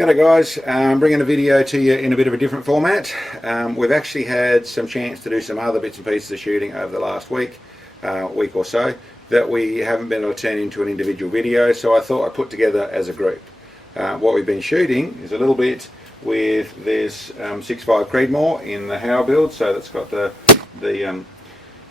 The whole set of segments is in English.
G'day guys, bringing a video to you in a bit of a different format. We've actually had some chance to do some other bits and pieces of shooting over the last week or so that we haven't been able to turn into an individual video, so I thought I'd put together as a group. What we've been shooting is a little bit with this 6.5 Creedmoor in the Howa build, so that's got the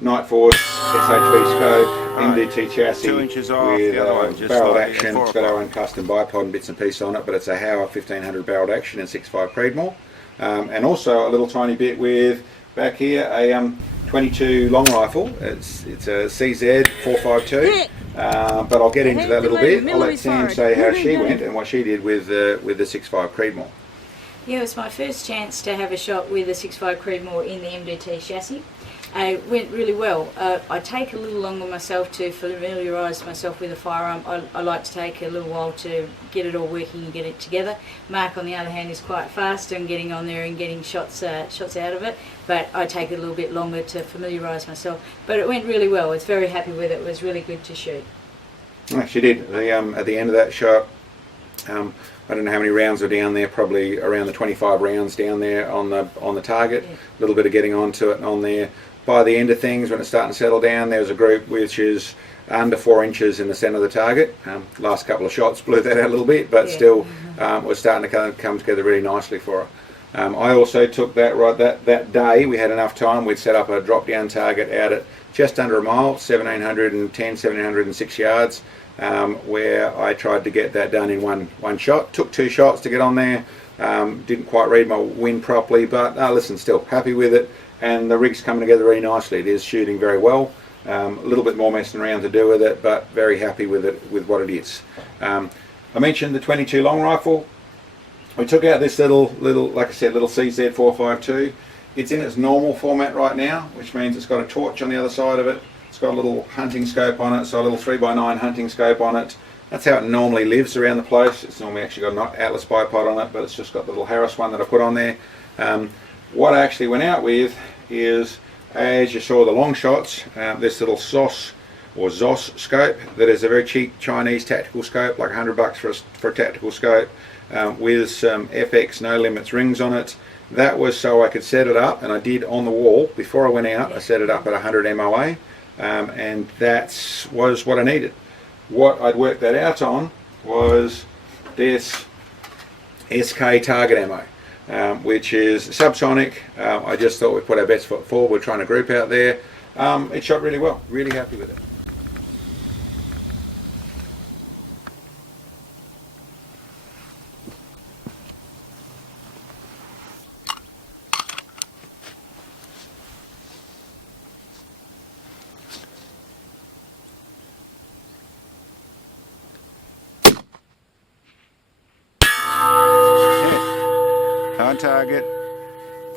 NightForce SHV scope, MDT chassis 2 inches off, with the other one just barreled like action. It's got our own custom bipod and bits and pieces on it, but it's a Howa 1500 barreled action and 6.5 Creedmoor. And also a little tiny bit with, back here, a 22 long rifle. It's a CZ 452, but I'll get into that a little bit. I'll let Sam say how she went and what she did with the 6.5 Creedmoor. Yeah, it was my first chance to have a shot with the 6.5 Creedmoor in the MDT chassis. It went really well. I take a little longer myself to familiarise myself with a firearm. I like to take a little while to get it all working and get it together. Mark, on the other hand, is quite fast and getting on there and getting shots out of it, but I take a little bit longer to familiarise myself. But it went really well. I was very happy with it. It was really good to shoot. She did. At the end of that shot, I don't know how many rounds were down there, probably around the 25 rounds down there on the target. Yeah. A little bit of getting onto it on there. By the end of things, when it's starting to settle down, there's a group which is under 4 inches in the centre of the target. Last couple of shots blew that out a little bit, but still was starting to come together really nicely for her. I also took that day, we had enough time, we'd set up a drop down target out at just under a mile, 1706 yards, where I tried to get that done in one shot. Took 2 shots to get on there, didn't quite read my wind properly, but listen, still happy with it. And the rig's coming together really nicely. It is shooting very well. A little bit more messing around to do with it, but very happy with it, with what it is. I mentioned the 22 long rifle. We took out this little, like I said, little CZ 452. It's in its normal format right now, which means it's got a torch on the other side of it. It's got a little hunting scope on it, so a little 3x9 hunting scope on it. That's how it normally lives around the place. It's normally actually got an Atlas bipod on it, but it's just got the little Harris one that I put on there. What I actually went out with is, as you saw the long shots, this little ZOS scope that is a very cheap Chinese tactical scope, like $100 for a tactical scope, with some FX no limits rings on it. That was so I could set it up, and I did on the wall before I went out. I set it up at 100 MOA, and that was what I needed. What I'd worked that out on was this SK target ammo. Which is subsonic. I just thought we'd put our best foot forward. We're trying to group out there. It shot really well. Really happy with it. On target,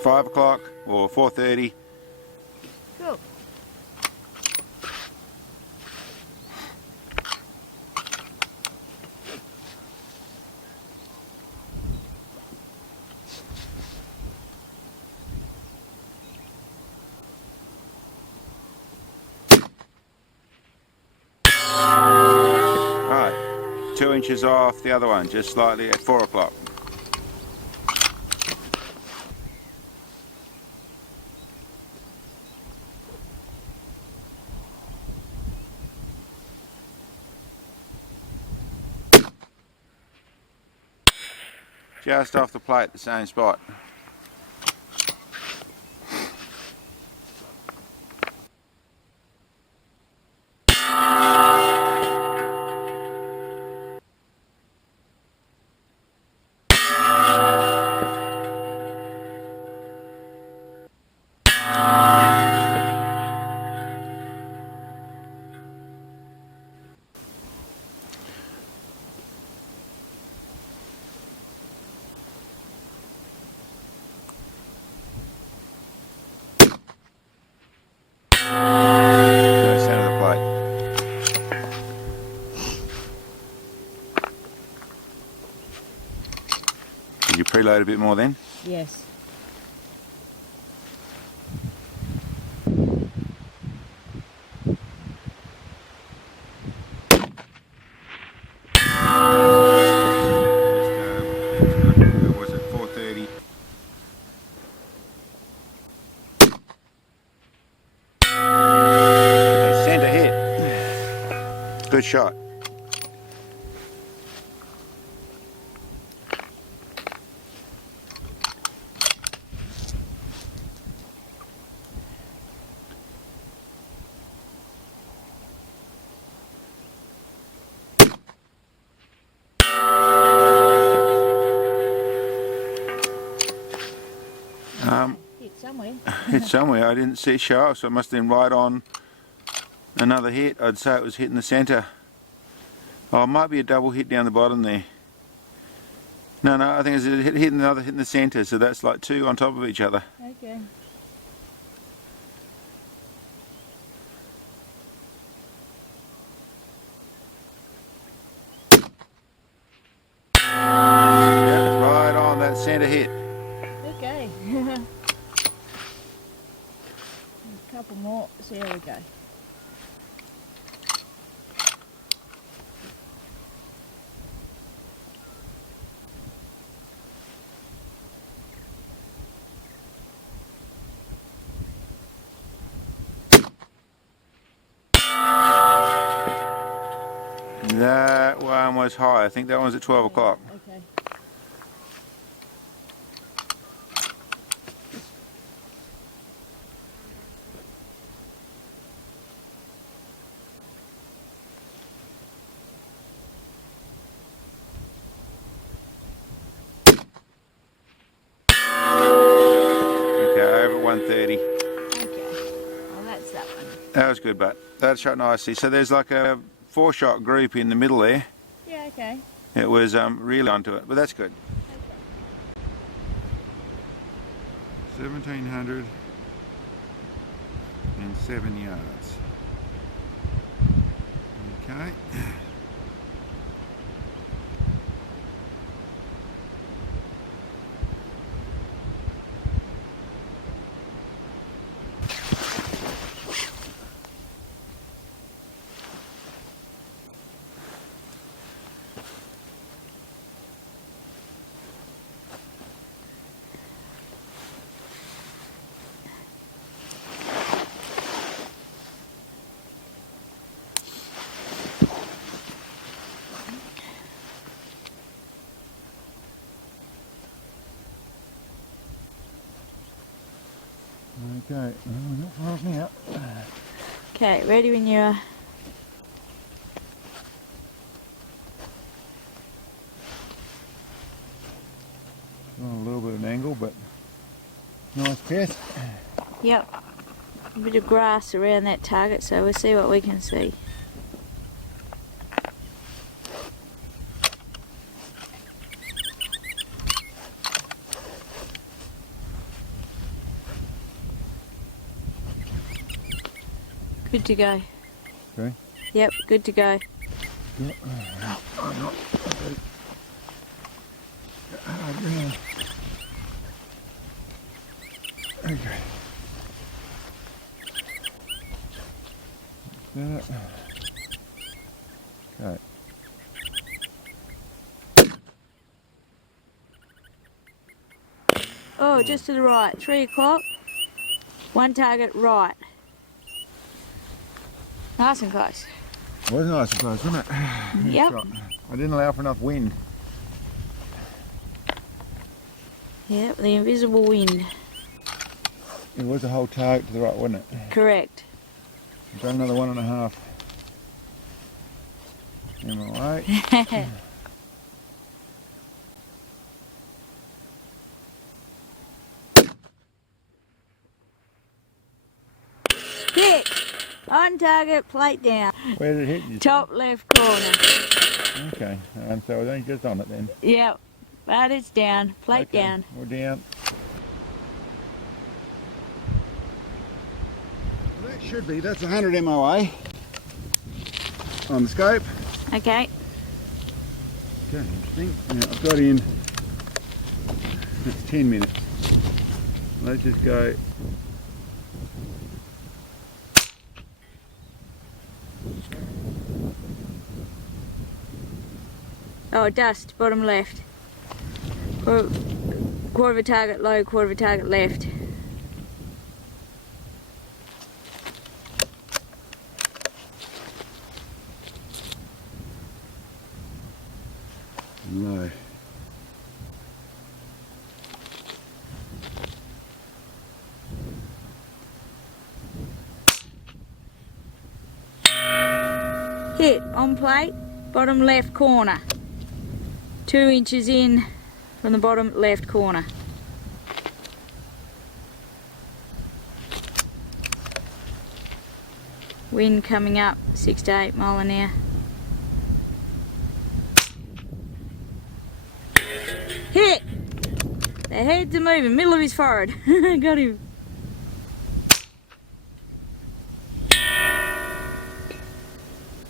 5 o'clock or 4:30. Cool. Right, 2 inches off the other one, just slightly at 4 o'clock. Just off the plate, the same spot. Did you preload a bit more then? Yes. Good shot. Hit somewhere. Hit somewhere. I didn't see it show up, so it must have been right on another hit. I'd say it was hitting the centre. Oh, it might be a double hit down the bottom there. No, I think it's hitting another hit in the centre, so that's like two on top of each other. Okay. Yeah, right on that centre hit. Okay. A couple more. So there we go. That one was high. I think that one was at 12 o'clock. Okay. Okay, over at 130. Okay. Well, that's that one. That was good, but that shot nicely. So there's like a 4-shot group in the middle there. Yeah, okay. It was really onto it, but that's good. 1,707 yards. Okay. Okay, not far off now. Okay, ready when you are. On a little bit of an angle, but nice piss. Yep. A bit of grass around that target, so we'll see what we can see. Good to go. Okay. Yep, good to go. Yep. Okay. Okay. Oh, just to the right. 3 o'clock. One target right. Nice and close. It was nice and close, wasn't it? Good Yep. shot. I didn't allow for enough wind. Yep, the invisible wind. It was a whole target to the right, wasn't it? Correct. I've done another 1.5. In my way. Hit! On target, plate down. Where did it hit you? Top left corner. Okay, and so I think just on it then. Yep, but it's down. Plate Okay, down. we're down. That should be, that's 100 MOA on the scope. Okay. Okay, interesting. Now I've got in, it's 10 minutes. Let's just go. Oh, dust, bottom left. Quarter of a target low, quarter of a target left. and low. Hit on plate, bottom left corner. 2 inches in from the bottom left corner. Wind coming up 6 to 8 mile an hour. Hit! The heads are moving, middle of his forehead. Got him.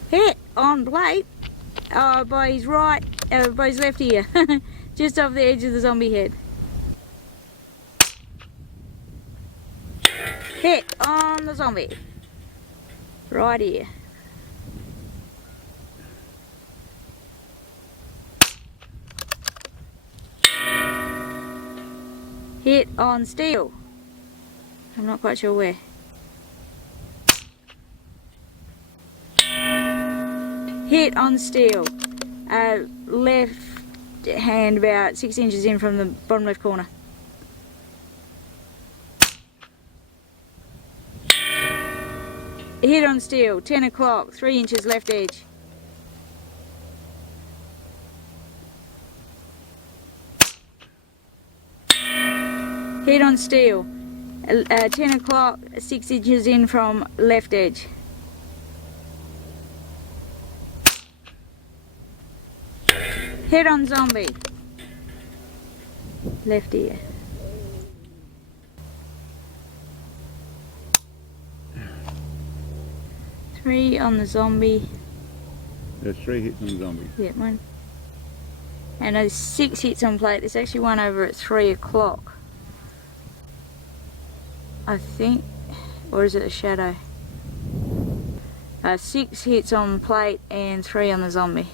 Hit on plate, by his right, by his left ear, just off the edge of the zombie head. Hit on the zombie, right ear. Hit on steel, I'm not quite sure where. Hit on steel, left hand about 6 inches in from the bottom left corner. Hit on steel, 10 o'clock, 3 inches left edge. Hit on steel, 10 o'clock, 6 inches in from left edge. Hit on zombie, left ear. Three on the zombie. There's 3 hits on the zombie. Yeah, one. And there's 6 hits on plate. There's actually one over at 3 o'clock, I think, or is it a shadow? 6 hits on plate and 3 on the zombie.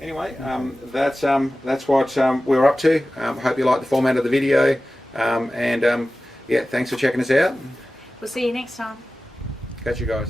Anyway, that's what we're up to. Hope you like the format of the video, yeah, thanks for checking us out. We'll see you next time. Catch you guys.